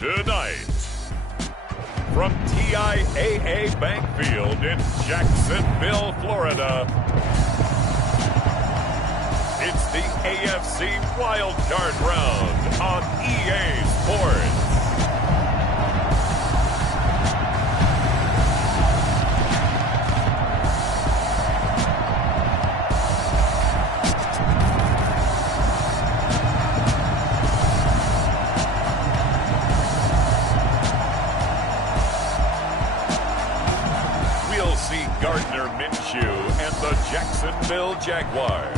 Tonight, from TIAA Bank Field in Jacksonville, Florida, it's the AFC Wild Card Round on EA Sports. And the Jacksonville Jaguars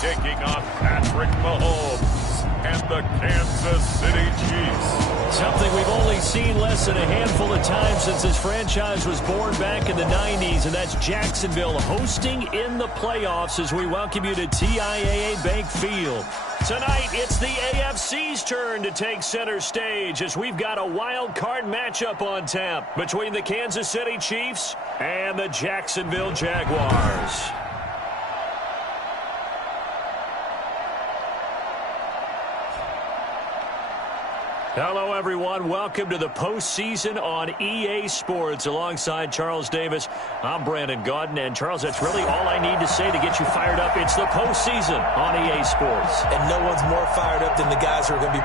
taking on Patrick Mahomes and the Kansas City Chiefs. Something we've only seen less than a handful of times since this franchise was born back in the 90s, and that's Jacksonville hosting in the playoffs as we welcome you to TIAA Bank Field. Tonight, it's the AFC's turn to take center stage as we've got a wild card matchup on tap between the Kansas City Chiefs and the Jacksonville Jaguars. Hello, everyone. Welcome to the postseason on EA Sports. Alongside Charles Davis, I'm Brandon Gaudin. And, Charles, that's really all I need to say to get you fired up. It's the postseason on EA Sports. And no one's more fired up than the guys who are going to be...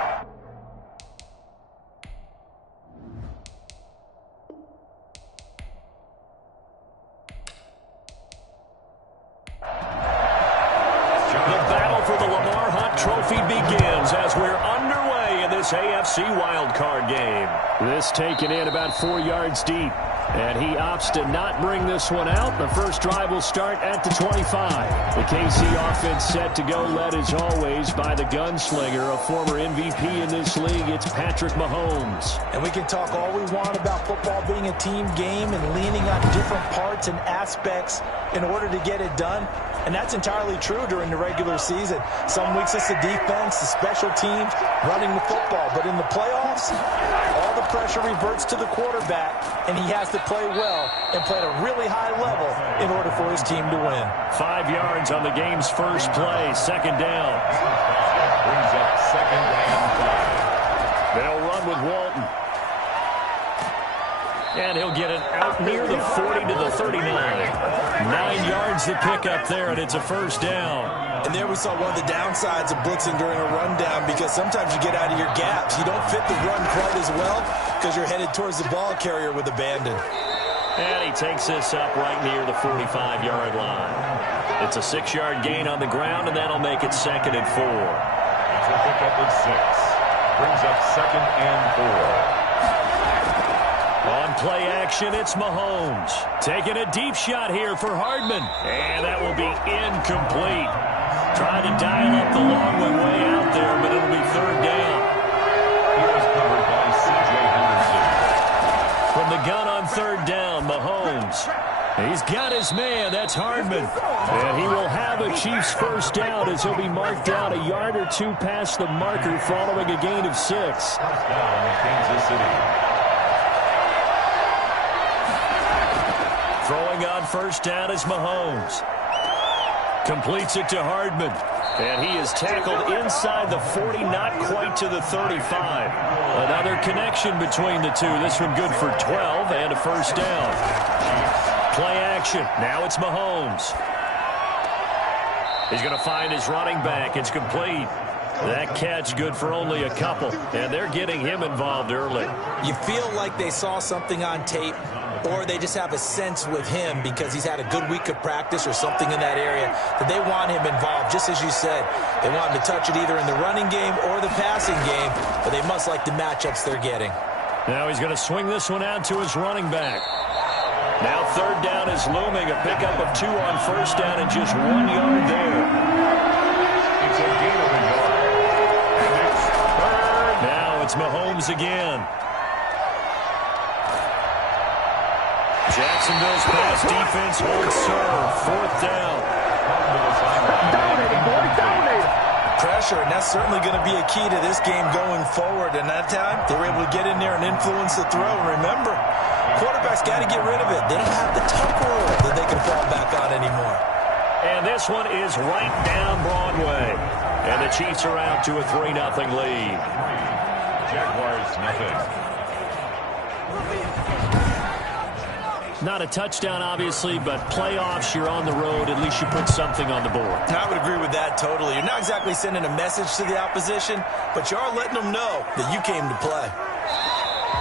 Trophy begins as we're underway in this AFC wildcard game. This taken in about 4 yards deep. And he opts to not bring this one out. The first drive will start at the 25. The KC offense set to go, led as always by the gunslinger, a former MVP in this league. It's Patrick Mahomes. And we can talk all we want about football being a team game and leaning on different parts and aspects in order to get it done. And that's entirely true during the regular season. Some weeks it's the defense, the special teams, running the football. But in the playoffs, all the pressure reverts to the quarterback, and he has to play well and play at a really high level in order for his team to win. 5 yards on the game's first play, second down. Brings up second and 5. They'll run with Walton. And he'll get it out near the 40 to the 39. 9 yards to pick up there, and it's a first down. And there we saw one of the downsides of blitzing during a rundown, because sometimes you get out of your gaps. You don't fit the run quite as well because you're headed towards the ball carrier with abandon. And he takes this up right near the 45-yard line. It's a 6-yard gain on the ground, and that'll make it second and 4. It's a pickup of 6. Brings up second and 4. On play action, it's Mahomes. Taking a deep shot here for Hardman. And that will be incomplete. Trying to dial up the long way out there, but it'll be third down. He was covered by C.J. Henderson. From the gun on third down, Mahomes. He's got his man. That's Hardman. And he will have a Chiefs first down as he'll be marked out a yard or two past the marker following a gain of 6. Touchdown, Kansas City. Throwing on first down is Mahomes. Completes it to Hardman. And he is tackled inside the 40, not quite to the 35. Another connection between the two. This one good for 12 and a first down. Play action. Now it's Mahomes. He's going to find his running back. It's complete. That catch good for only a couple. And they're getting him involved early. You feel like they saw something on tape, or they just have a sense with him because he's had a good week of practice or something in that area that they want him involved. Just as you said, they want him to touch it either in the running game or the passing game, but they must like the matchups they're getting. Now he's going to swing this one out to his running back. Now third down is looming, a pickup of 2 on first down and just 1 yard there. It's a gain of a yard. And it's third. Now it's Mahomes again. Jacksonville's pass defense holds serve. Fourth down. Pressure, and that's certainly going to be a key to this game going forward. And that time, they were able to get in there and influence the throw. And remember, quarterbacks got to get rid of it. They don't have the tuck rule that they can fall back on anymore. And this one is right down Broadway. And the Chiefs are out to a 3-0 lead. Jaguars nothing. Not a touchdown, obviously, but playoffs, you're on the road. At least you put something on the board. I would agree with that totally. You're not exactly sending a message to the opposition, but you are letting them know that you came to play.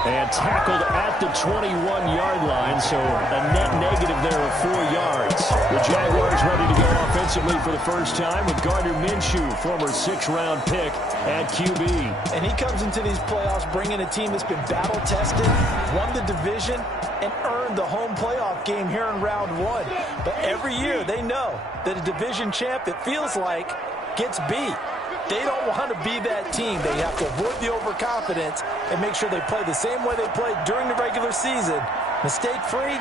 And tackled at the 21-yard line, so a net negative there of 4 yards. The Jaguars ready to go offensively for the first time with Gardner Minshew, former 6th-round pick at QB. And he comes into these playoffs bringing a team that's been battle-tested, won the division, and earned the home playoff game here in round 1. But every year they know that a division champ, it feels like, gets beat. They don't want to be that team. They have to avoid the overconfidence and make sure they play the same way they played during the regular season, mistake-free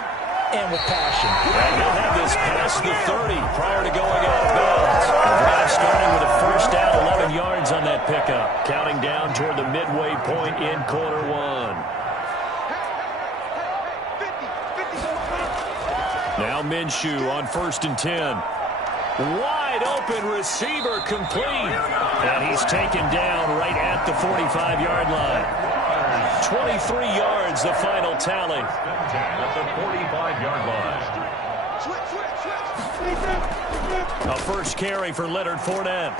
and with passion. And he'll have this past the 30 prior to going out of bounds. The drive starting with a first down, 11 yards on that pickup, counting down toward the midway point in quarter 1. Now Minshew on 1st and 10. Wide open receiver complete. And he's taken down right at the 45-yard line. 23 yards, the final tally. At the 45-yard line. A first carry for Leonard Fournette.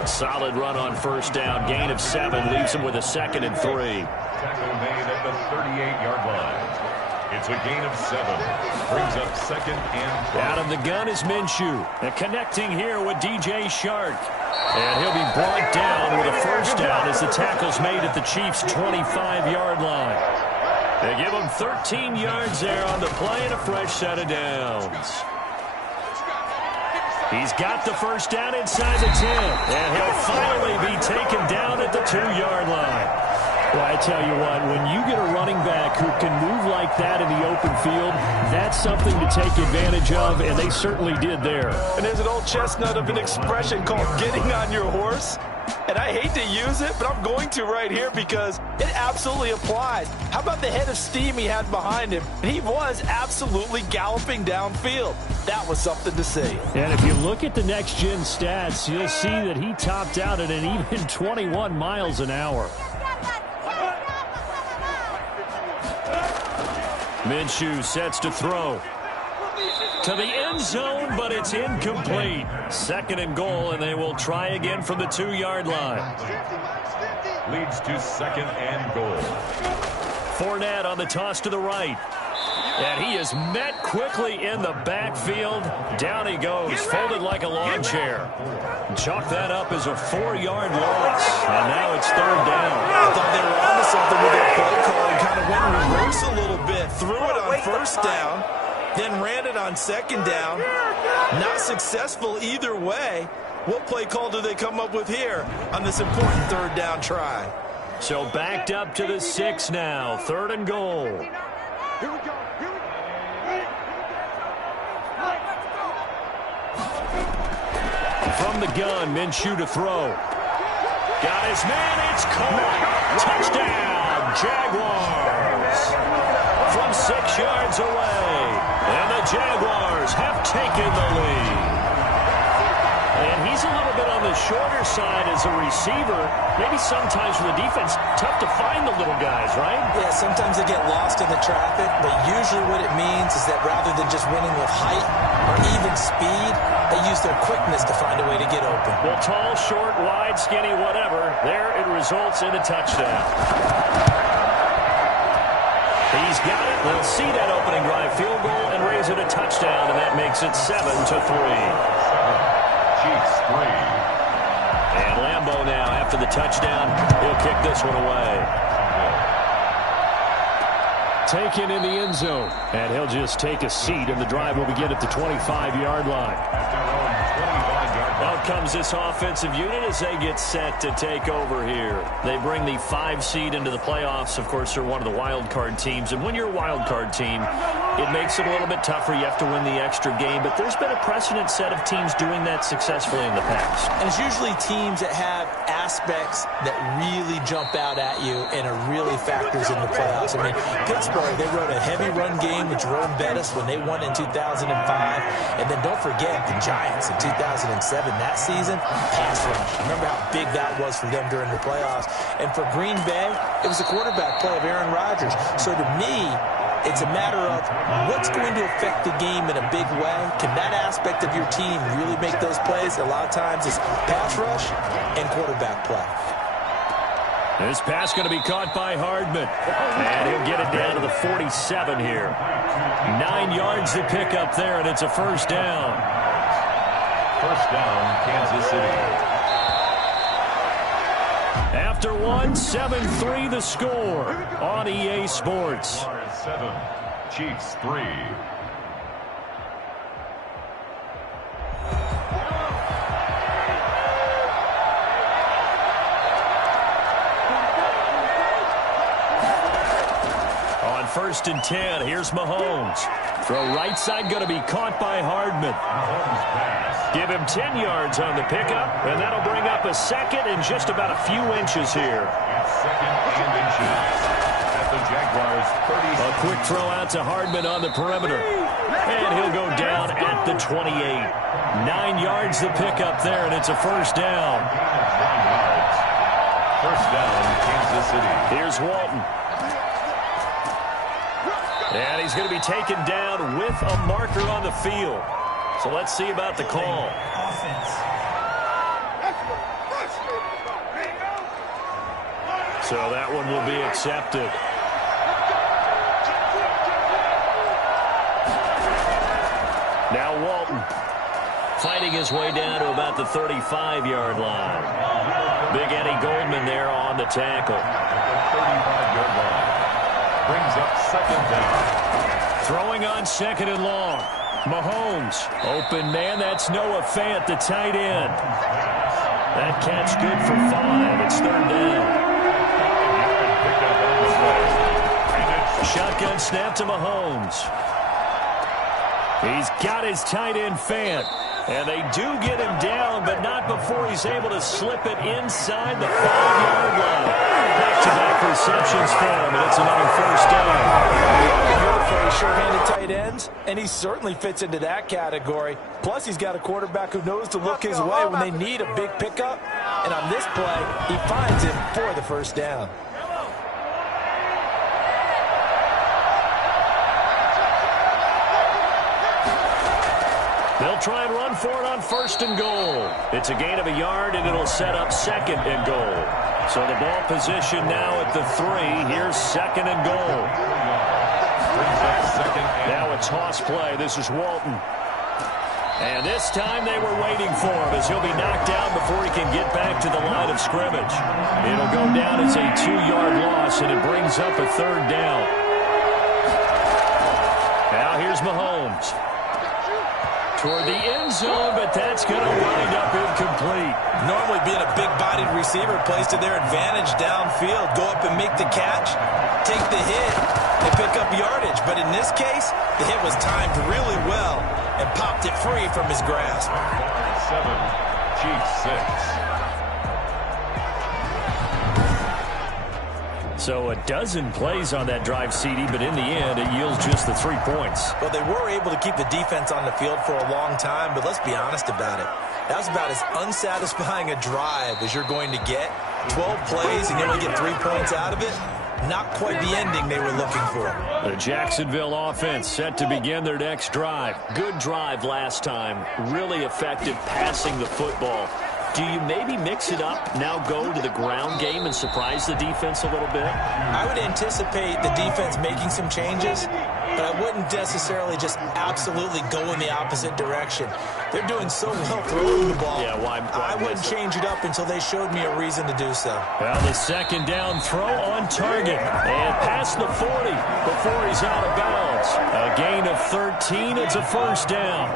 A solid run on first down. Gain of 7 leaves him with a 2nd and 3. Tackle made at the 38-yard line. It's a gain of 7. Brings up 2nd and 12. Out of the gun is Minshew. And connecting here with DJ Shark. And he'll be brought down with a first down as the tackle's made at the Chiefs' 25-yard line. They give him 13 yards there on the play and a fresh set of downs. He's got the first down inside the 10. And he'll finally be taken down at the 2-yard line. Well, I tell you what, when you get a running back who can move like that in the open field, that's something to take advantage of, and they certainly did there. And there's an old chestnut of an expression called getting on your horse. And I hate to use it, but I'm going to right here because it absolutely applies. How about the head of steam he had behind him? He was absolutely galloping downfield. That was something to see. And if you look at the next-gen stats, you'll see that he topped out at an even 21 miles an hour. Minshew sets to throw. To the end zone, but it's incomplete. 2nd and goal, and they will try again from the 2-yard line. Leads to 2nd and goal. Fournette on the toss to the right. And he is met quickly in the backfield. Down he goes, folded like a lawn chair. Chalk that up as a 4-yard loss. And now it's 3rd down. I thought they were onto something with their play call and kind of went in reverse a little bit. Threw it on first down, then ran it on 2nd down. Not successful either way. What play call do they come up with here on this important 3rd down try? So backed up to the 6 now. 3rd and goal. Here we go. From the gun, Minshew to throw. Got his man, it's caught. Touchdown, Jaguars. From 6 yards away. And the Jaguars have taken the lead. And he's a little bit on the shorter side as a receiver. Maybe sometimes for the defense, tough to find the little guys, right? Yeah, sometimes they get lost in the traffic, but usually what it means is that rather than just winning with height or even speed, they use their quickness to find a way to get open. Well, tall, short, wide, skinny, whatever, there it results in a touchdown. He's got it. They'll see that opening drive field goal and raise it a touchdown, and that makes it 7-3. Chiefs 3. And Lambeau now, after the touchdown, he'll kick this one away. Taken in the end zone. And he'll just take a seat, and the drive will begin at the 25-yard line. Out comes this offensive unit as they get set to take over here. They bring the 5 seed into the playoffs. Of course, they're one of the wild card teams. And when you're a wild card team, it makes it a little bit tougher. You have to win the extra game, but there's been a precedent set of teams doing that successfully in the past. And it's usually teams that have aspects that really jump out at you and are really factors in the playoffs. I mean, Pittsburgh, they rode a heavy run game with Jerome Bettis when they won in 2005. And then don't forget the Giants in 2007. That season, pass rush. Remember how big that was for them during the playoffs. And for Green Bay, it was the quarterback play of Aaron Rodgers. So to me, it's a matter of what's going to affect the game in a big way. Can that aspect of your team really make those plays? A lot of times it's pass rush and quarterback play. This pass going to be caught by Hardman. And he'll get it down to the 47 here. 9 yards to pick up there, and it's a first down. First down, Kansas City. After one, 7-3 the score on EA Sports. 7, Chiefs 3. On 1st and 10, here's Mahomes. Throw right side going to be caught by Hardman. Give him 10 yards on the pickup, and that'll bring up a second and just about a few inches here. Second and inches at the Jaguars 30. A quick throw out to Hardman on the perimeter. And he'll go down at the 28. 9 yards the pickup there, and it's a first down. 9 yards. First down, Kansas City. Here's Walton. And he's going to be taken down with a marker on the field. So let's see about the call. So that one will be accepted. Now Walton fighting his way down to about the 35-yard line. Big Eddie Goldman there on the tackle. 35-yard line. Brings up second down. Throwing on second and long. Mahomes, open man, that's Noah Fant, the tight end. That catch good for 5. It's third down. Shotgun snap to Mahomes. He's got his tight end Fant. And they do get him down, but not before he's able to slip it inside the 5-yard line. Back-to-back receptions for him, and it's another first down. For sure-handed tight ends, and he certainly fits into that category. Plus, he's got a quarterback who knows to look his way when they need a big pickup. And on this play, he finds him for the first down. They'll try and run for it on 1st and goal. It's a gain of a yard, and it'll set up 2nd and goal. So the ball position now at the 3. Here's 2nd and goal. Now a toss play. This is Walton. And this time they were waiting for him as he'll be knocked down before he can get back to the line of scrimmage. It'll go down as a 2-yard loss, and it brings up a third down. Now here's Mahomes. Toward the end zone, but that's going to wind up incomplete. Normally being a big-bodied receiver plays to their advantage downfield. Go up and make the catch, take the hit, and pick up yardage. But in this case, the hit was timed really well and popped it free from his grasp. 7, Chiefs 6. So a dozen plays on that drive, CD, but in the end, it yields just the 3 points. Well, they were able to keep the defense on the field for a long time, but let's be honest about it. That was about as unsatisfying a drive as you're going to get. 12 plays and you only get 3 points out of it. Not quite the ending they were looking for. The Jacksonville offense set to begin their next drive. Good drive last time. Really effective passing the football. Do you maybe mix it up, now go to the ground game and surprise the defense a little bit? I would anticipate the defense making some changes, but I wouldn't necessarily just absolutely go in the opposite direction. They're doing so well throwing the ball. Yeah, why I wouldn't change it up until they showed me a reason to do so. Well, the second down throw on target. And past the 40 before he's out of bounds. A gain of 13. It's a first down.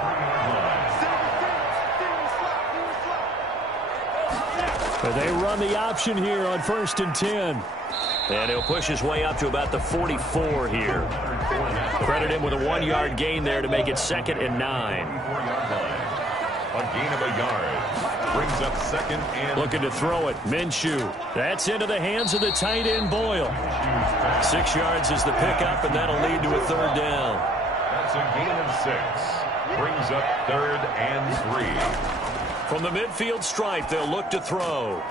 But they run the option here on 1st and 10. And he'll push his way up to about the 44 here. Credit him with a 1-yard gain there to make it 2nd and 9. A gain of a yard. Brings up 2nd and... Looking to throw it. Minshew. That's into the hands of the tight end, Boyle. 6 yards is the pickup, and that'll lead to a 3rd down. That's a gain of 6. Brings up 3rd and 3. From the midfield stripe, they'll look to throw.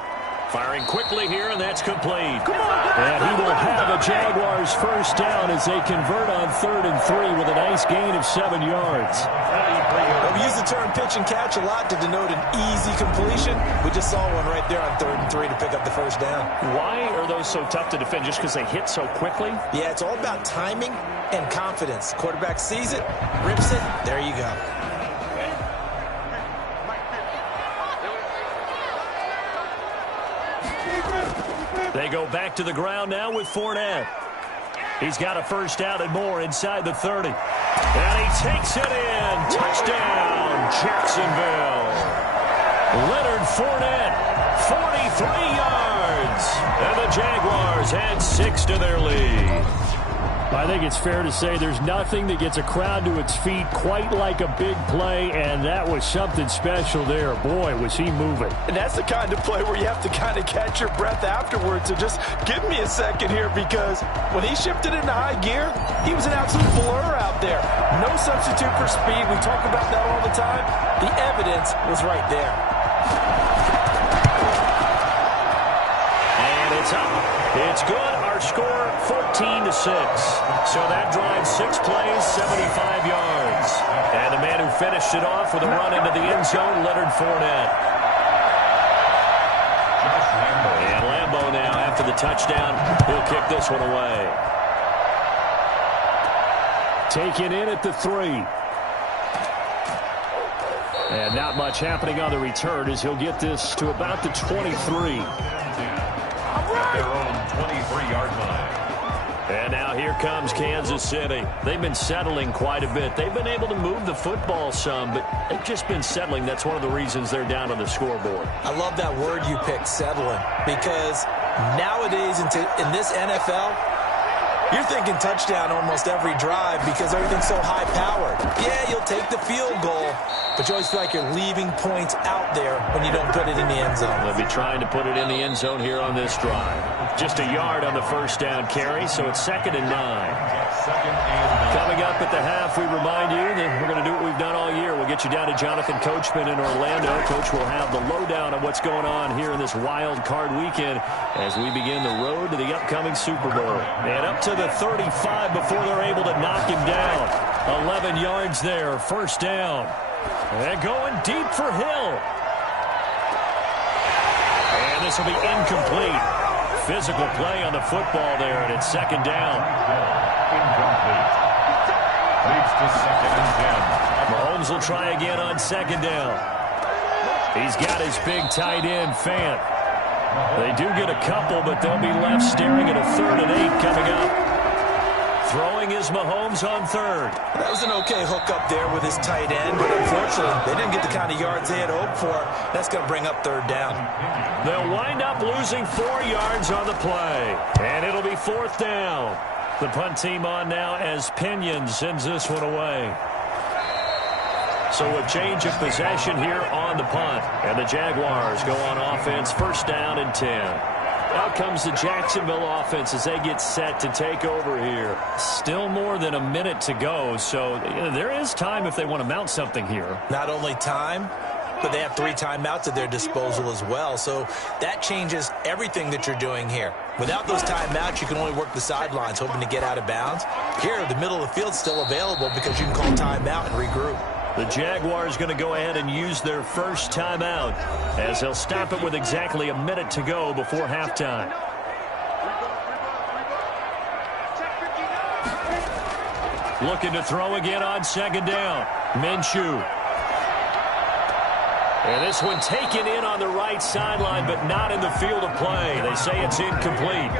Firing quickly here, and that's complete. And he will have a Jaguars 1st down as they convert on 3rd and 3 with a nice gain of 7 yards. Well, we use the term pitch and catch a lot to denote an easy completion. We just saw one right there on 3rd and 3 to pick up the 1st down. Why are those so tough to defend? Just because they hit so quickly? Yeah, it's all about timing and confidence. Quarterback sees it, rips it, there you go. They go back to the ground now with Fournette. He's got a 1st down and more inside the 30. And he takes it in. Touchdown, Jacksonville. Leonard Fournette, 43 yards. And the Jaguars add 6 to their lead. I think it's fair to say there's nothing that gets a crowd to its feet quite like a big play, and that was something special there. Boy, was he moving. And that's the kind of play where you have to kind of catch your breath afterwards. So just give me a second here, because when he shifted into high gear, he was an absolute blur out there. No substitute for speed. We talk about that all the time. The evidence was right there. And it's up. It's good. Our score, 14-6. So that drives 6 plays, 75 yards. And the man who finished it off with a run into the end zone, Leonard Fournette. And Lambeau now, after the touchdown, he'll kick this one away. Taken in at the 3. And not much happening on the return as he'll get this to about the 23. At their own 23-yard line. And now here comes Kansas City. They've been settling quite a bit. They've been able to move the football some, but they've just been settling. That's one of the reasons they're down on the scoreboard. I love that word you picked, settling, because nowadays in this NFL, you're thinking touchdown almost every drive because everything's so high-powered. Yeah, you'll take the field goal, but you always feel like you're leaving points out there when you don't put it in the end zone. They'll be trying to put it in the end zone here on this drive. Just a yard on the 1st down carry, so it's 2nd and 9. Coming up at the half, we remind you that we're going to do what we've done all year. We'll get you down to Jonathan Coachman in Orlando. Coach will have the lowdown on what's going on here in this wild card weekend as we begin the road to the upcoming Super Bowl. And up to the 35 before they're able to knock him down. 11 yards there, 1st down. And going deep for Hill. And this will be incomplete. Physical play on the football there, and it's 2nd down. Incomplete. Leads to 2nd and 10. Mahomes will try again on 2nd down. He's got his big tight end, Fant. They do get a couple, but they'll be left staring at a 3rd and 8 coming up. Throwing is Mahomes on 3rd. That was an okay hook up there with his tight end, but unfortunately, they didn't get the kind of yards they had hoped for. That's going to bring up 3rd down. They'll wind up losing 4 yards on the play, and it'll be 4th down. The punt team on now as Pinion sends this one away. So a change of possession here on the punt, and the Jaguars go on offense, 1st down and 10. Out comes the Jacksonville offense as they get set to take over here. Still more than a minute to go, so there is time if they want to mount something here. Not only time, but they have 3 timeouts at their disposal as well, so that changes everything that you're doing here. Without those timeouts, you can only work the sidelines, hoping to get out of bounds. Here, the middle of the field's still available because you can call timeout and regroup. The Jaguars going to go ahead and use their first timeout as they'll stop it with exactly a minute to go before halftime. Looking to throw again on 2nd down. Minshew. And this one taken in on the right sideline, but not in the field of play. They say it's incomplete.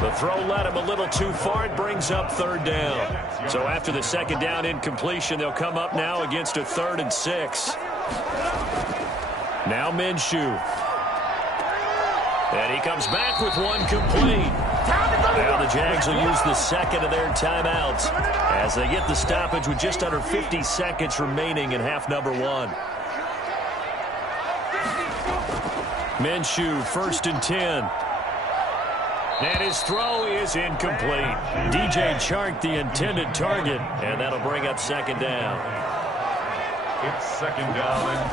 The throw led him a little too far. It brings up 3rd down. So after the 2nd down incompletion, they'll come up now against a 3rd and 6. Now Minshew. And he comes back with one complete. Now the Jags will use the second of their timeouts as they get the stoppage with just under 50 seconds remaining in half number one. Minshew, 1st and 10. And his throw is incomplete. DJ Chark, the intended target, and that'll bring up 2nd down. It's 2nd down and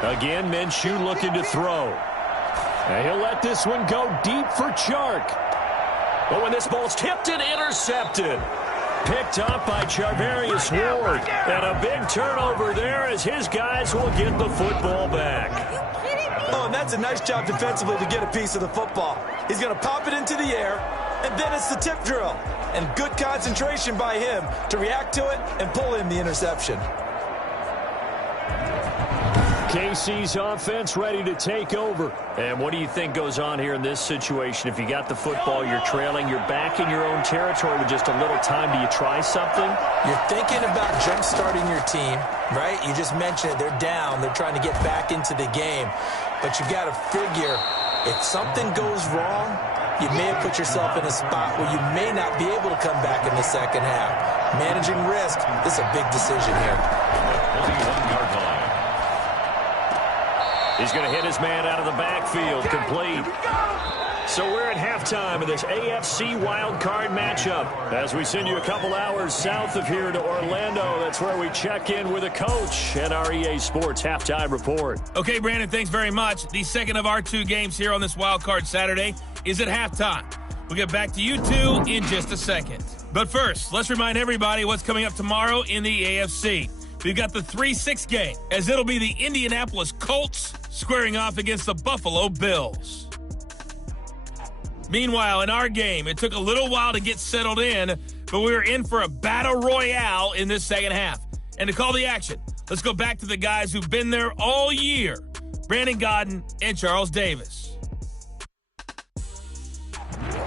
10. Again, Minshew looking to throw. And he'll let this one go deep for Chark. But when this ball's tipped and intercepted. Picked up by Charvarius Ward. And a big turnover there as his guys will get the football back. Oh, and that's a nice job defensively to get a piece of the football. He's going to pop it into the air, and then it's the tip drill. And good concentration by him to react to it and pull in the interception. KC's offense ready to take over. And what do you think goes on here in this situation? If you got the football, you're trailing, you're back in your own territory with just a little time. Do you try something? You're thinking about jump-starting your team, right? You just mentioned it. They're down. They're trying to get back into the game. But you got to figure, if something goes wrong, you may have put yourself in a spot where you may not be able to come back in the second half. Managing risk, this is a big decision here. 21-yard line. He's going to hit his man out of the backfield, complete. So we're at halftime of this AFC wildcard matchup as we send you a couple hours south of here to Orlando. That's where we check in with a coach and our EA Sports halftime report. Okay, Brandon, thanks very much. The second of our 2 games here on this wildcard Saturday is at halftime. We'll get back to you two in just a second. But first, let's remind everybody what's coming up tomorrow in the AFC. We've got the 3-6 game, as it'll be the Indianapolis Colts squaring off against the Buffalo Bills. Meanwhile, in our game, it took a little while to get settled in, but we were in for a battle royale in this second half. And to call the action, let's go back to the guys who've been there all year, Brandon Godden and Charles Davis.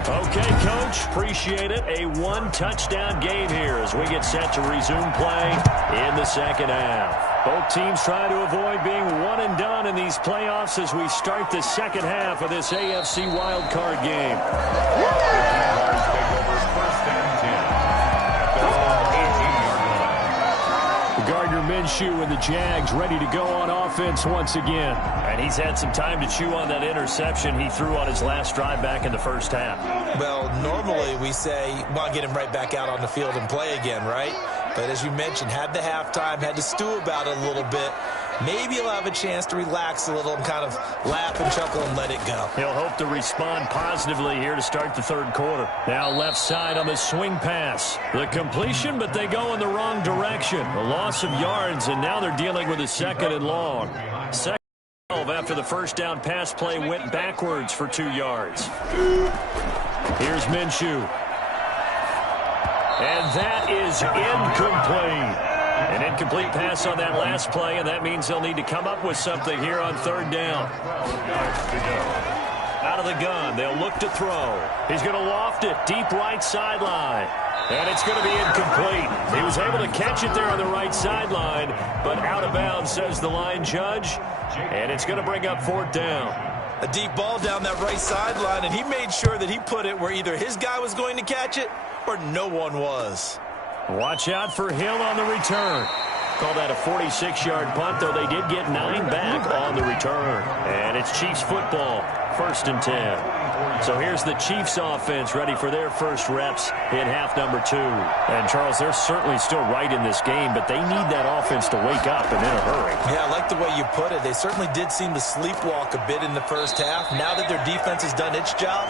Okay, Coach, appreciate it. A 1-touchdown game here as we get set to resume play in the second half. Both teams trying to avoid being one and done in these playoffs as we start the second half of this AFC wildcard game. Jaguars take over 1st and 10 at the 18-yard line. Gardner Minshew and the Jags ready to go on offense once again. And he's had some time to chew on that interception he threw on his last drive back in the first half. Well, normally we say, well, get him right back out on the field and play again, right? But as you mentioned, had the halftime, had to stew about it a little bit. Maybe he'll have a chance to relax a little and kind of laugh and chuckle and let it go. He'll hope to respond positively here to start the third quarter. Now left side on the swing pass. The completion, but they go in the wrong direction. A loss of yards, and now they're dealing with a 2nd and long. Second 12 after the first down pass play went backwards for 2 yards. Here's Minshew. And that is incomplete. An incomplete pass on that last play, and that means they'll need to come up with something here on 3rd down. Out of the gun, they'll look to throw. He's going to loft it deep right sideline. And it's going to be incomplete. He was able to catch it there on the right sideline, but out of bounds, says the line judge. And it's going to bring up 4th down. A deep ball down that right sideline, and he made sure that he put it where either his guy was going to catch it or no one was. Watch out for Hill on the return. Call that a 46-yard punt, though they did get 9 back on the return. And it's Chiefs football, 1st and 10. So here's the Chiefs offense ready for their first reps in half number 2. And, Charles, they're certainly still right in this game, but they need that offense to wake up and in a hurry. Yeah, I like the way you put it. They certainly did seem to sleepwalk a bit in the first half. Now that their defense has done its job,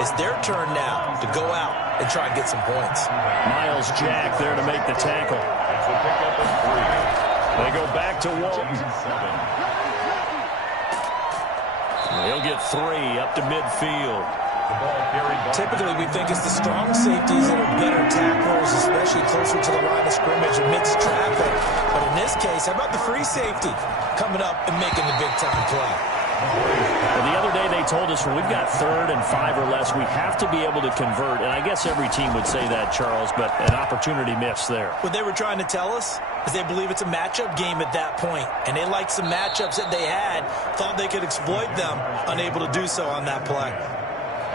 it's their turn now to go out and try and get some points. Miles Jack there to make the tackle. That's a pickup of 3. They go back to Walton. He'll get 3 up to midfield. Typically, we think it's the strong safeties that are better tacklers, especially closer to the line of scrimmage amidst traffic. But in this case, how about the free safety coming up and making the big-time play? Well, the other day they told us when we've got 3rd and 5 or less, we have to be able to convert. And I guess every team would say that, Charles, but an opportunity missed there. What they were trying to tell us is they believe it's a matchup game at that point. And they liked some matchups that they had, thought they could exploit them, unable to do so on that play.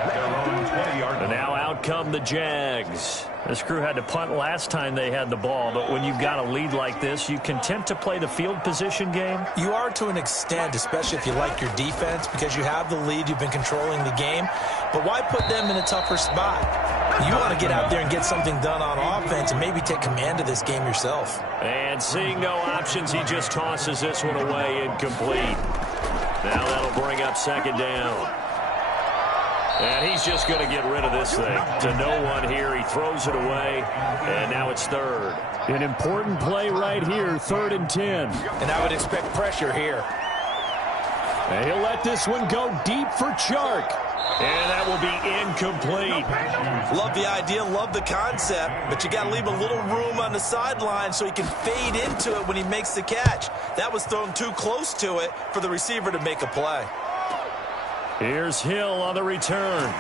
And now out come the Jags. This crew had to punt last time they had the ball, but when you've got a lead like this, you content to play the field position game? You are to an extent, especially if you like your defense, because you have the lead, you've been controlling the game. But why put them in a tougher spot? You want to get out there and get something done on offense and maybe take command of this game yourself. And seeing no options, he just tosses this one away, incomplete. Now that'll bring up 2nd down. And he's just going to get rid of this thing. To no one here. He throws it away. And now it's 3rd. An important play right here. 3rd and 10. And I would expect pressure here. And he'll let this one go deep for Chark. And that will be incomplete. Love the idea, love the concept, but you got to leave a little room on the sideline so he can fade into it when he makes the catch. That was thrown too close to it for the receiver to make a play. Here's Hill on the return.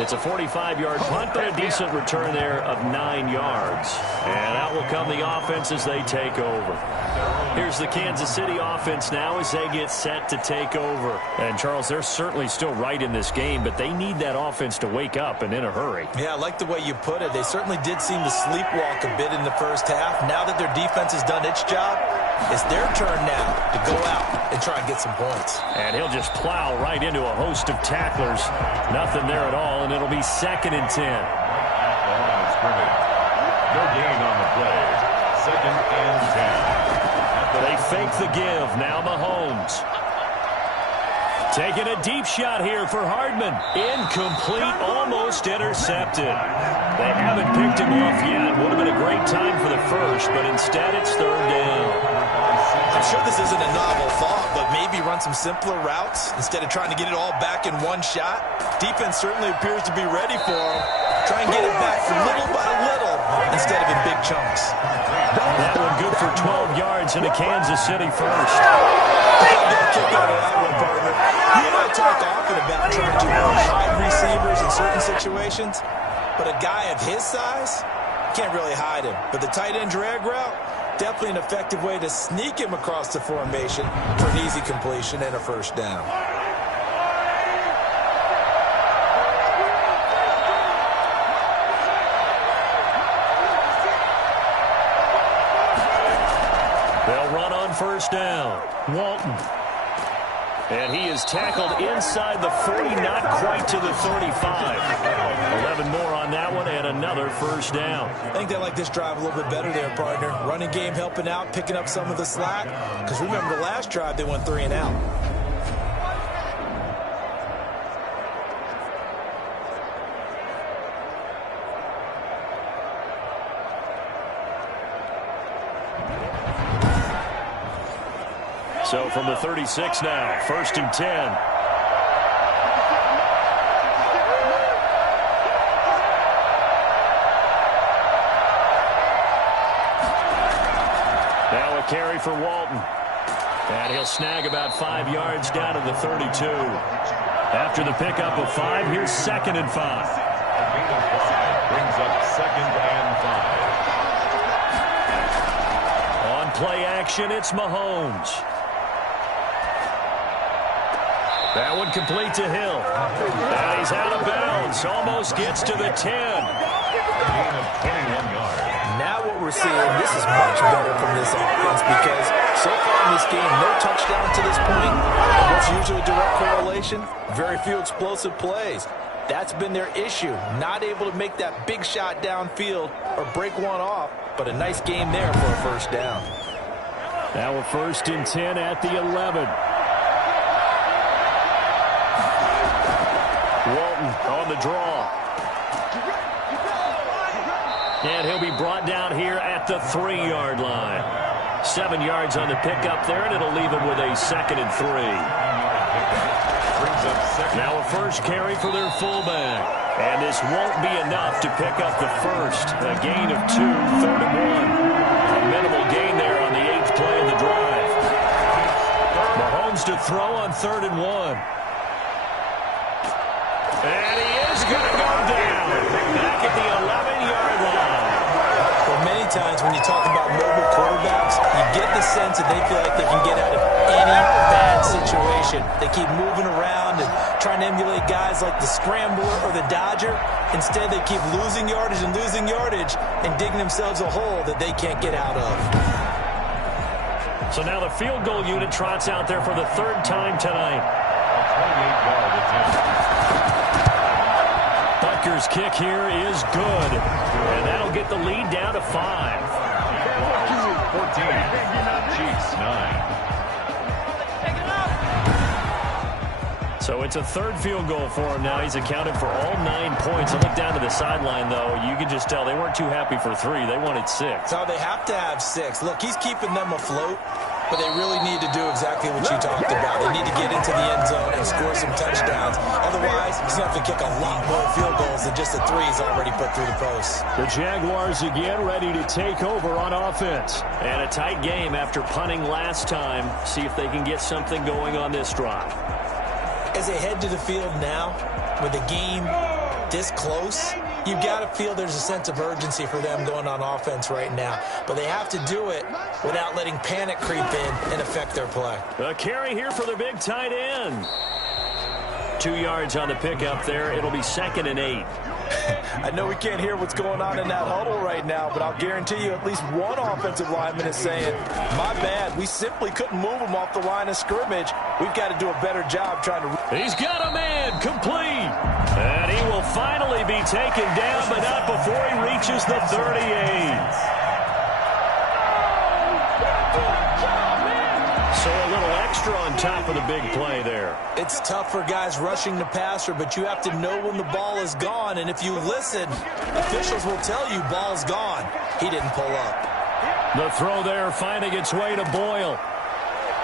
It's a 45-yard punt, but a decent return there of 9 yards. And out will come the offense as they take over. Here's the Kansas City offense now as they get set to take over. And, Charles, they're certainly still right in this game, but they need that offense to wake up and in a hurry. Yeah, I like the way you put it. They certainly did seem to sleepwalk a bit in the first half. Now that their defense has done its job, it's their turn now to go out and try and get some points. And he'll just plow right into a host of tacklers. Nothing there at all, and it'll be 2nd and 10. No gain on the play. 2nd and 10. They fake the give. Now Mahomes. Taking a deep shot here for Hardman. Incomplete, almost intercepted. They haven't picked him off yet. Would have been a great time for the first, but instead it's 3rd down. I'm sure this isn't a novel thought, but maybe run some simpler routes instead of trying to get it all back in one shot. Defense certainly appears to be ready for him. Try and get it back little by little instead of in big chunks. That one good for 12 yards into Kansas City first. Kick out of that one, partner. You and I talk often about trying to hide receivers in certain situations, but a guy of his size can't really hide him. But the tight end drag route, definitely an effective way to sneak him across the formation for an easy completion and a 1st down. They'll run on 1st down. Walton. And he is tackled inside the 40, not quite to the 35. 11 more on that one, and another 1st down. I think they like this drive a little bit better there, partner. Running game helping out, picking up some of the slack. Because remember, the last drive, they went 3 and out. So from the 36 now, 1st and 10. Now a carry for Walton. And he'll snag about 5 yards down to the 32. After the pickup of 5, here's 2nd and 5. Brings up 2nd and 5. On play action, it's Mahomes. That one complete to Hill. And he's out of bounds. Almost gets to the 10. Gain of 21 yards. Now what we're seeing, this is much better from this offense because so far in this game, no touchdown to this point. And what's usually a direct correlation? Very few explosive plays. That's been their issue. Not able to make that big shot downfield or break one off, but a nice game there for a 1st down. Now a 1st and 10 at the 11. Walton on the draw. And he'll be brought down here at the 3-yard line. 7 yards on the pickup there, and it'll leave him with a 2nd and 3. Now a 1st carry for their fullback. And this won't be enough to pick up the 1st. A gain of 2, 3rd and 1. A minimal gain there on the 8th play of the drive. comes to throw on 3rd and 1. And he is going to go down back at the 11-yard line. Well, many times when you talk about mobile quarterbacks, you get the sense that they feel like they can get out of any bad situation. They keep moving around and trying to emulate guys like the Scrambler or the Dodger. Instead, they keep losing yardage and digging themselves a hole that they can't get out of. So now the field goal unit trots out there for the 3rd time tonight. 28-yard attempt. Butker's kick here is good. And that'll get the lead down to 5. 14. Chiefs 9. So it's a 3rd field goal for him now. He's accounted for all 9 points. I look down to the sideline, though. You can just tell they weren't too happy for 3. They wanted 6. So they have to have 6. Look, he's keeping them afloat, but they really need to do exactly what you talked about. They need to get into the end zone and score some touchdowns. Otherwise, he's going to have to kick a lot more field goals than just the 3 he's already put through the post. The Jaguars again ready to take over on offense. And a tight game after punting last time. See if they can get something going on this drive. As they head to the field now, with the game this close, you've got to feel there's a sense of urgency for them going on offense right now. But they have to do it without letting panic creep in and affect their play. A carry here for the big tight end. 2 yards on the pickup there. It'll be 2nd and 8. I know we can't hear what's going on in that huddle right now, but I'll guarantee you at least one offensive lineman is saying, my bad, we simply couldn't move him off the line of scrimmage. We've got to do a better job trying to... He's got a man complete. And he will finally be taken down, but not before he reaches the 38. So a little extra on top of the big play there. It's tough for guys rushing the passer, but you have to know when the ball is gone. And if you listen, officials will tell you ball's gone. He didn't pull up. The throw there finding its way to Boyle.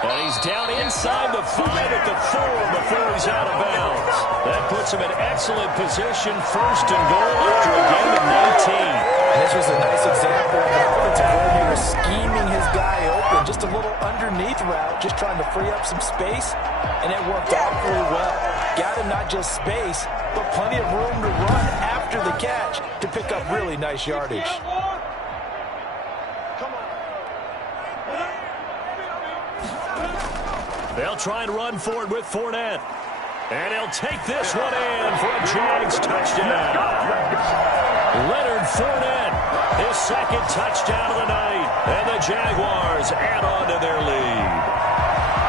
And he's down inside the 5 at the 4 before he's out of bounds. That puts him in excellent position, 1st and goal after a game of 19. And this was a nice example of an offensive coordinator scheming his guy open. Just a little underneath route, just trying to free up some space. And it worked awfully well. Got him not just space, but plenty of room to run after the catch to pick up really nice yardage. They'll try and run for it with Fournette. And he'll take this one in for a Jags touchdown. Leonard Fournette, his 2nd touchdown of the night. And the Jaguars add on to their lead.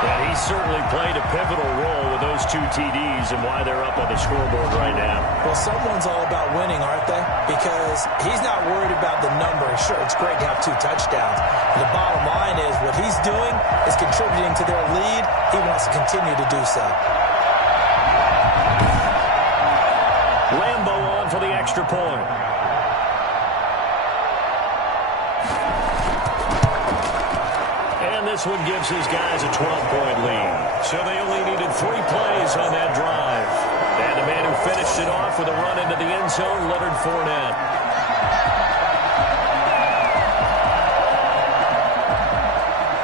And he certainly played a pivotal role with those 2 TDs and why they're up on the scoreboard right now. Well, someone's all about winning, aren't they? Because he's not worried about the number. Sure, it's great to have 2 touchdowns. The bottom line is what he's doing is contributing to their lead. He wants to continue to do so. Lambo on for the extra point. And this one gives his guys a 12-point lead. So they only needed 3 plays on that drive. And the man who finished it off with a run into the end zone, Leonard Fournette.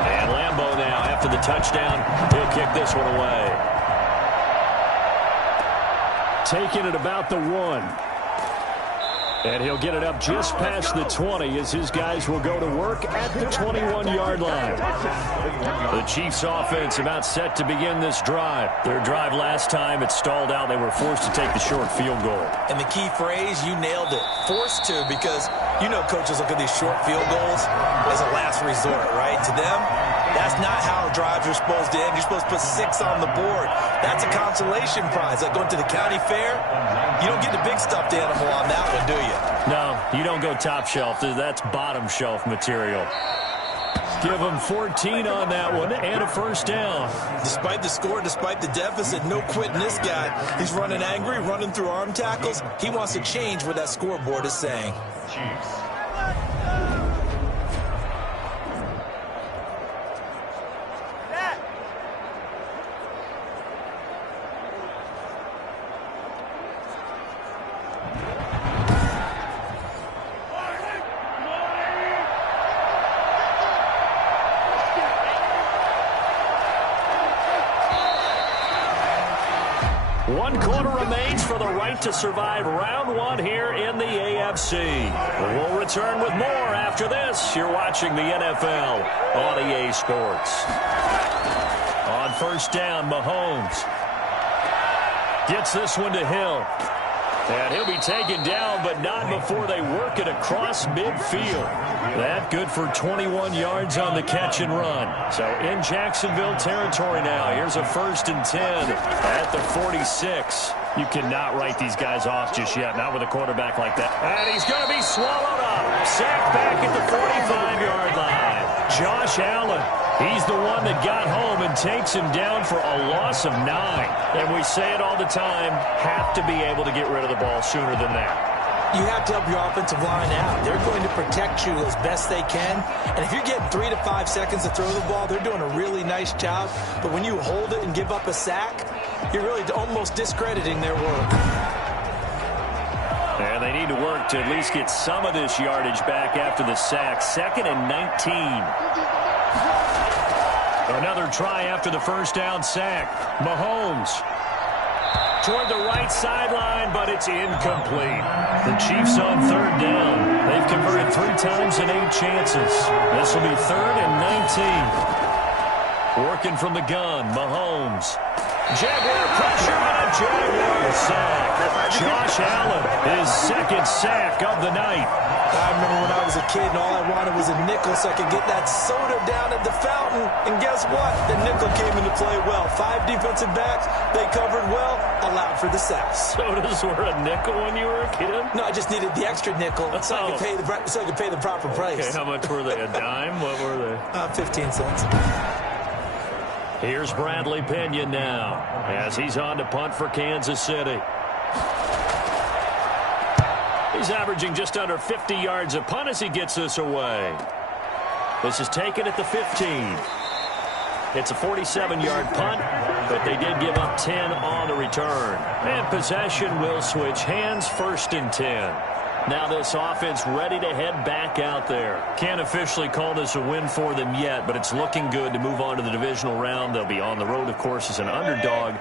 And Lambo now, after the touchdown, he'll kick this one away. Taking it about the 1. And he'll get it up just past the 20 as his guys will go to work at the 21-yard line. The Chiefs offense about set to begin this drive. Their drive last time, it stalled out. They were forced to take the short field goal. And the key phrase, you nailed it. Forced to, because you know coaches look at these short field goals as a last resort, right? To them, that's not how drives are supposed to end. You're supposed to put 6 on the board. That's a consolation prize. Like going to the county fair, you don't get the big stuffed animal on that one, do you? No, you don't go top shelf. That's bottom shelf material. Give them 14 on that one and a 1st down. Despite the score, despite the deficit, no quitting this guy. He's running angry, running through arm tackles. He wants to change what that scoreboard is saying. Chiefs. 1 quarter remains for the right to survive round 1 here in the AFC. We'll return with more after this. You're watching the NFL on EA Sports. On first down, Mahomes gets this one to Hill. And he'll be taken down, but not before they work it across midfield. That good for 21 yards on the catch and run. So in Jacksonville territory now. Here's a 1st and 10 at the 46. You cannot write these guys off just yet, not with a quarterback like that. And he's going to be swallowed up. Sacked back at the 45-yard line. Josh Allen, he's the one that got home and takes him down for a loss of 9. And we say it all the time, have to be able to get rid of the ball sooner than that. You have to help your offensive line out. They're going to protect you as best they can. And if you're getting 3 to 5 seconds to throw the ball, they're doing a really nice job. But when you hold it and give up a sack, you're really almost discrediting their work. And they need to work to at least get some of this yardage back after the sack. 2nd and 19. Another try after the first down sack. Mahomes toward the right sideline, but it's incomplete. The Chiefs on 3rd down. They've converted 3 times in 8 chances. This will be 3rd and 19. Working from the gun, Mahomes. Jaguar pressure and a Jaguar sack. Josh Allen, his 2nd sack of the night. I remember when I was a kid and all I wanted was a nickel so I could get that soda down at the fountain. And guess what? The nickel came into play well. 5 defensive backs, they covered well, allowed for the sacks. Sodas were a nickel when you were a kid? No, I just needed the extra nickel so I could pay the proper price. Okay, how much were they? A dime? What were they? 15 cents. Here's Bradley Pena now as he's on to punt for Kansas City. He's averaging just under 50 yards a punt as he gets this away. This is taken at the 15. It's a 47-yard punt, but they did give up 10 on the return. And possession will switch hands, 1st and 10. Now this offense ready to head back out there. Can't officially call this a win for them yet, but it's looking good to move on to the divisional round. They'll be on the road, of course, as an underdog.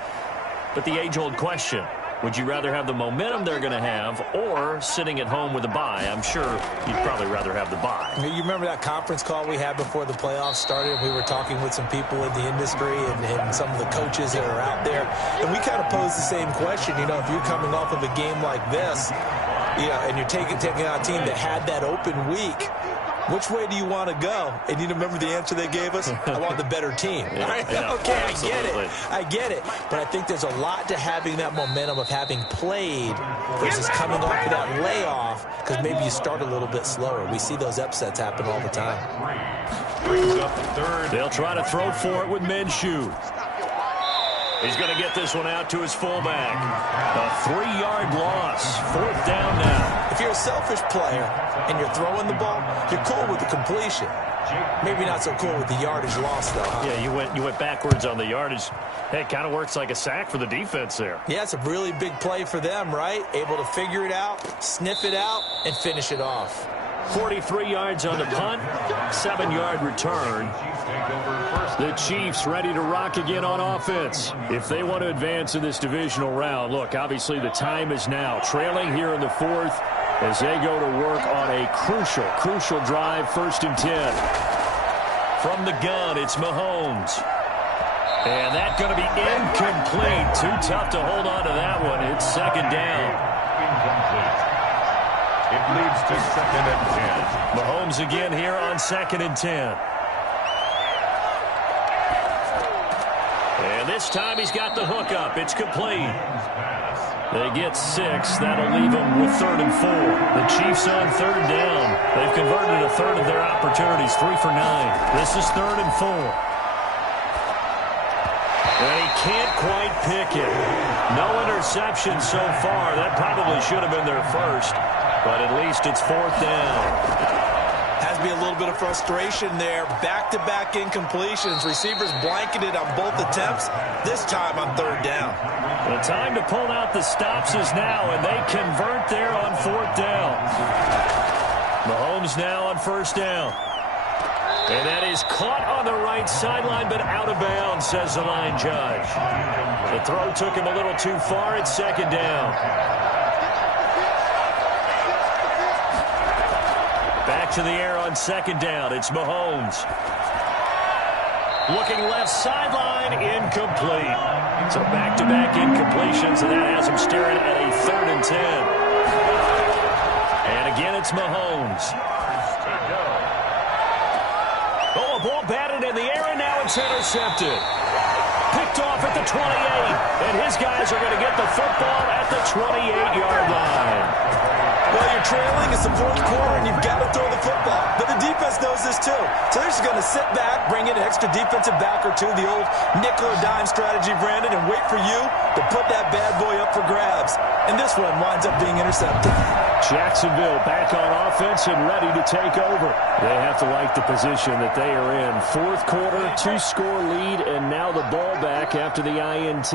But the age-old question, would you rather have the momentum they're going to have or sitting at home with a bye? I'm sure you'd probably rather have the bye. You remember that conference call we had before the playoffs started? We were talking with some people in the industry and some of the coaches that are out there. And we kind of posed the same question. You know, if you're coming off of a game like this, and you're taking out a team that had that open week, which way do you want to go? And you remember the answer they gave us? I want the better team. Yeah, okay, absolutely. I get it. But I think there's a lot to having that momentum of having played versus coming off of that layoff, because maybe you start a little bit slower. We see those upsets happen all the time. Brings up the 3rd. They'll try to throw for it with Minshew. He's going to get this one out to his fullback. A 3-yard loss. 4th down now. If you're a selfish player and you're throwing the ball, you're cool with the completion. Maybe not so cool with the yardage loss, though. Huh? Yeah, you went backwards on the yardage. Hey, it kind of works like a sack for the defense there. Yeah, it's a really big play for them, right? Able to figure it out, sniff it out, and finish it off. 43 yards on the punt, 7-yard return. The Chiefs ready to rock again on offense. If they want to advance in this divisional round, look, obviously the time is now. Trailing here in the 4th as they go to work on a crucial drive, 1st and 10. From the gun, it's Mahomes. And that's going to be incomplete. Too tough to hold on to that one. It's 2nd down. Incomplete. It leads to 2nd and 10. Mahomes again here on 2nd and 10. And this time he's got the hook up. It's complete. They get 6. That'll leave them with 3rd and 4. The Chiefs on 3rd down. They've converted a 1/3 of their opportunities, 3 for 9. This is 3rd and 4. And he can't quite pick it. No interception so far. That probably should have been their first. But at least it's 4th down. Has to be a little bit of frustration there. Back-to-back incompletions. Receivers blanketed on both attempts. This time on 3rd down. The time to pull out the stops is now, and they convert there on 4th down. Mahomes now on 1st down. And that is caught on the right sideline, but out of bounds, says the line judge. The throw took him a little too far. It's second down. Back to the air on second down. It's Mahomes. Looking left sideline, incomplete. So back-to-back incompletions, and that has him staring at a 3rd and 10. And again, it's Mahomes. Oh, a ball batted in the air, and now it's intercepted. Picked off at the 28, and his guys are going to get the football at the 28-yard line. Well, you're trailing. It's the fourth quarter, and you've got to throw the football. But the defense knows this, too. So they're just going to sit back, bring in an extra defensive back or two, the old nickel or dime strategy, Brandon, and wait for you to put that bad boy up for grabs. And this one winds up being intercepted. Jacksonville back on offense and ready to take over. They have to like the position that they are in. Fourth quarter, 2-score lead, and now the ball back after the INT.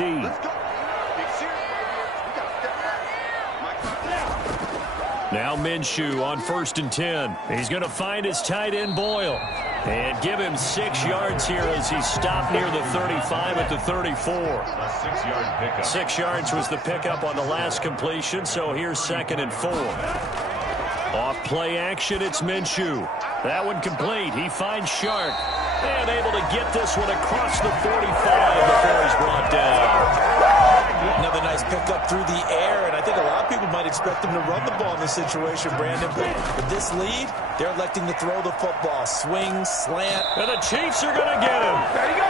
Now Minshew on 1st and 10. He's going to find his tight end Boyle and give him 6 yards here as he stopped near the 35 at the 34. A 6-yard pickup. 6 yards was the pickup on the last completion, so here's 2nd and 4. Off play action, it's Minshew. That one complete. He finds Shark and able to get this one across the 45 before he's brought down. Another nice pickup through the air, and I think a lot of people might expect them to run the ball in this situation, Brandon. But with this lead, they're electing to throw the football. Swing, slant. And the Chiefs are going to get him. There you go.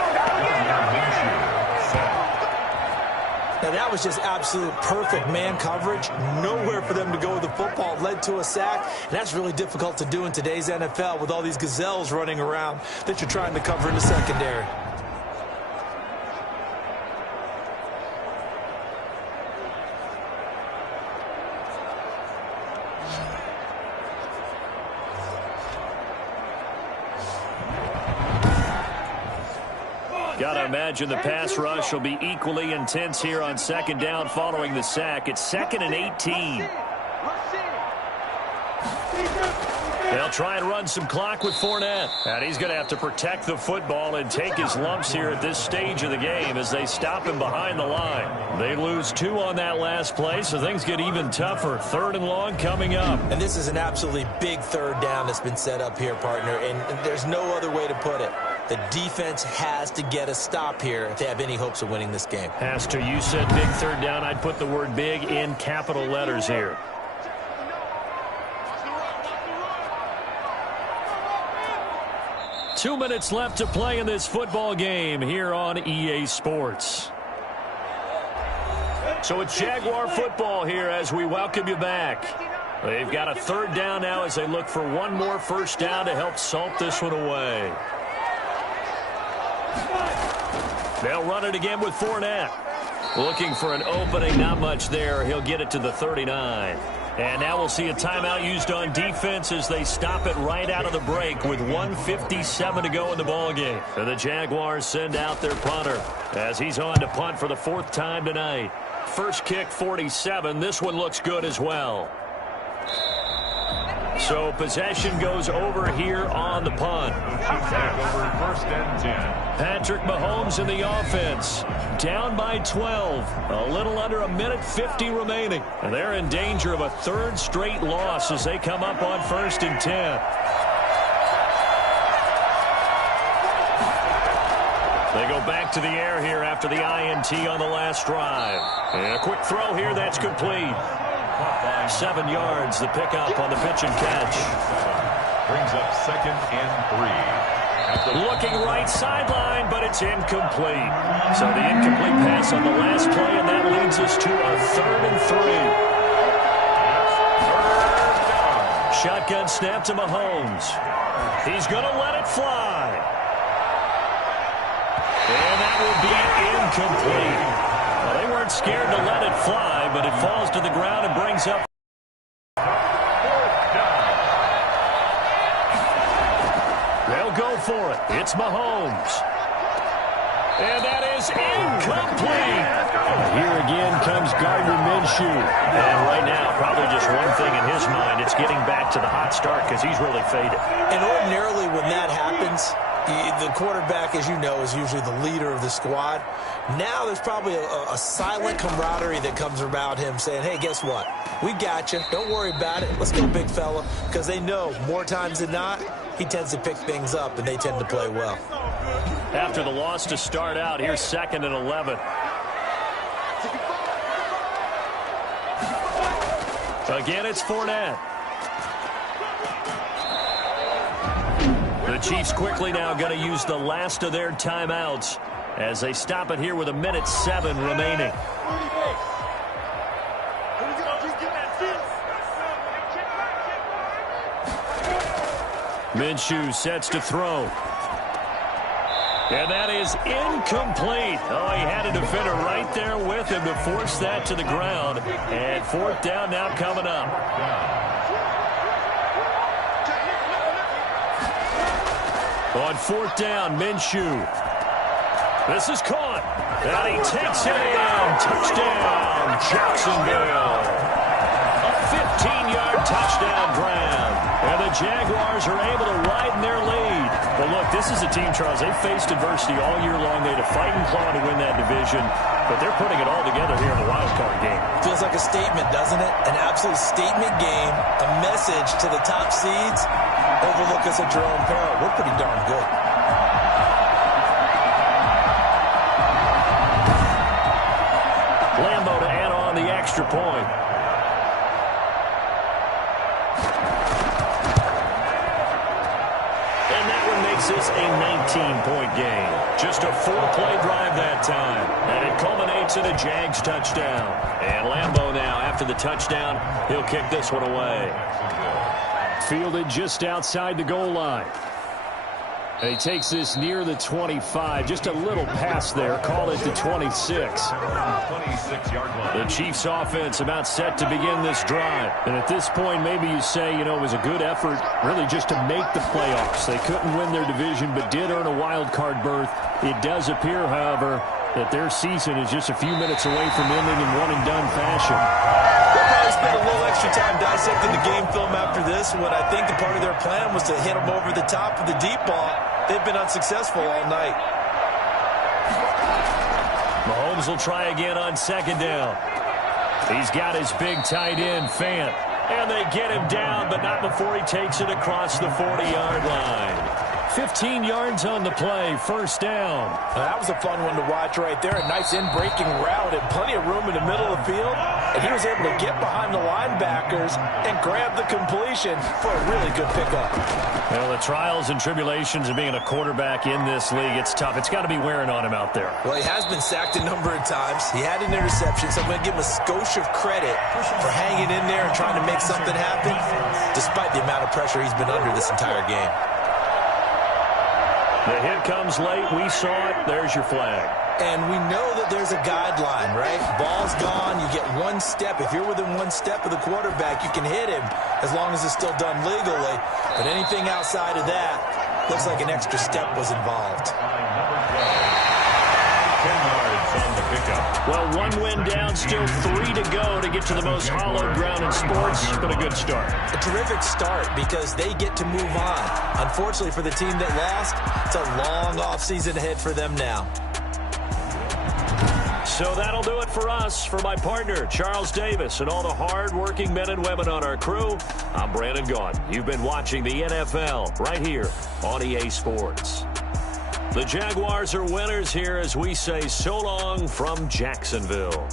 Now, that was just absolute perfect man coverage. Nowhere for them to go with the football. Led to a sack. And that's really difficult to do in today's NFL with all these gazelles running around that you're trying to cover in the secondary. Got to imagine the pass rush will be equally intense here on 2nd down following the sack. It's 2nd and 18. They'll try and run some clock with Fournette. And he's going to have to protect the football and take his lumps here at this stage of the game as they stop him behind the line. They lose 2 on that last play, so things get even tougher. 3rd and long coming up. And this is an absolutely big 3rd down that's been set up here, partner. And there's no other way to put it. The defense has to get a stop here if they have any hopes of winning this game. Has to. You said big 3rd down. I'd put the word big in capital letters here. Two minutes left to play in this football game here on EA Sports. So it's Jaguar football here as we welcome you back. They've got a 3rd down now as they look for one more 1st down to help salt this one away. They'll run it again with Fournette. Looking for an opening, not much there. He'll get it to the 39. And now we'll see a timeout used on defense as they stop it right out of the break with 1:57 to go in the ballgame. And the Jaguars send out their punter as he's on to punt for the 4th time tonight. First kick, 47. This one looks good as well. So possession goes over here on the punt. Back over 1st and 10. Patrick Mahomes in the offense. Down by 12. A little under a minute 50 remaining. And they're in danger of a 3rd straight loss as they come up on 1st and 10. They go back to the air here after the INT on the last drive. And a quick throw here that's complete. 7 yards, the pickup on the pitch and catch. Brings up 2nd and 3. Looking right sideline, but it's incomplete. So the incomplete pass on the last play, and that leads us to a 3rd and 3. Shotgun snap to Mahomes. He's going to let it fly. And that will be incomplete. Well, they weren't scared to let it fly, but it falls to the ground and brings up. They'll go for it. It's Mahomes. And that is incomplete. Here again comes Gardner Minshew. Minshew. And right now, probably just one thing in his mind. It's getting back to the hot start because he's really faded. And ordinarily when that happens, the quarterback, as you know, is usually the leader of the squad. Now there's probably a silent camaraderie that comes around him saying, hey, guess what? We got you. Don't worry about it. Let's go, big fella. Because they know more times than not, he tends to pick things up, and they tend to play well. After the loss to start out, here's 2nd and 11. Again, it's Fournette. The Chiefs quickly now going to use the last of their timeouts as they stop it here with 1:07 remaining. Minshew sets to throw. And that is incomplete. Oh, he had a defender right there with him to force that to the ground. And 4th down now coming up. On 4th down, Minshew. This is caught. And he takes it in. Touchdown, Jacksonville. A 15-yard touchdown grab. And the Jaguars are able to widen their lead. But look, this is a team, Charles, they faced adversity all year long. They had to fight and claw to win that division. But they're putting it all together here in the wild card game. Feels like a statement, doesn't it? An absolute statement game. A message to the top seeds. Overlook us at your own peril. We're pretty darn good. Lambeau to add on the extra point. And that one makes this a 19-point game. Just a 4-play drive that time. And it culminates in a Jags touchdown. And Lambeau now, after the touchdown, he'll kick this one away. Fielded just outside the goal line. And he takes this near the 25. Just a little pass there. Call it the 26. 26-yard line. The Chiefs offense about set to begin this drive. And at this point, maybe you say, it was a good effort really just to make the playoffs. They couldn't win their division but did earn a wild card berth. It does appear, however, that their season is just a few minutes away from ending in one-and-done fashion. They'll probably spend a little extra time dissecting the game film after this when I think the part of their plan was to hit them over the top of the deep ball. They've been unsuccessful all night. Mahomes will try again on 2nd down. He's got his big tight end, Fant. And they get him down, but not before he takes it across the 40-yard line. 15 yards on the play, 1st down. That was a fun one to watch right there. A nice in-breaking route and plenty of room in the middle of the field. And he was able to get behind the linebackers and grab the completion for a really good pickup. Well, the trials and tribulations of being a quarterback in this league, it's tough. It's got to be wearing on him out there. Well, he has been sacked a number of times. He had an interception, so I'm going to give him a skosh of credit for hanging in there and trying to make something happen, despite the amount of pressure he's been under this entire game. The hit comes late. We saw it. There's your flag. And we know that there's a guideline, right? Ball's gone. You get one step. If you're within one step of the quarterback, you can hit him as long as it's still done legally. But anything outside of that, looks like an extra step was involved. 10 yards on the pickup. Well, one win down, still 3 to go to get to the most hallowed ground in sports, but a good start. A terrific start because they get to move on. Unfortunately for the team that lost, it's a long offseason ahead for them now. So that'll do it for us. For my partner, Charles Davis, and all the hard-working men and women on our crew, I'm Brandon Gaudin. You've been watching the NFL right here on EA Sports. The Jaguars are winners here as we say so long from Jacksonville.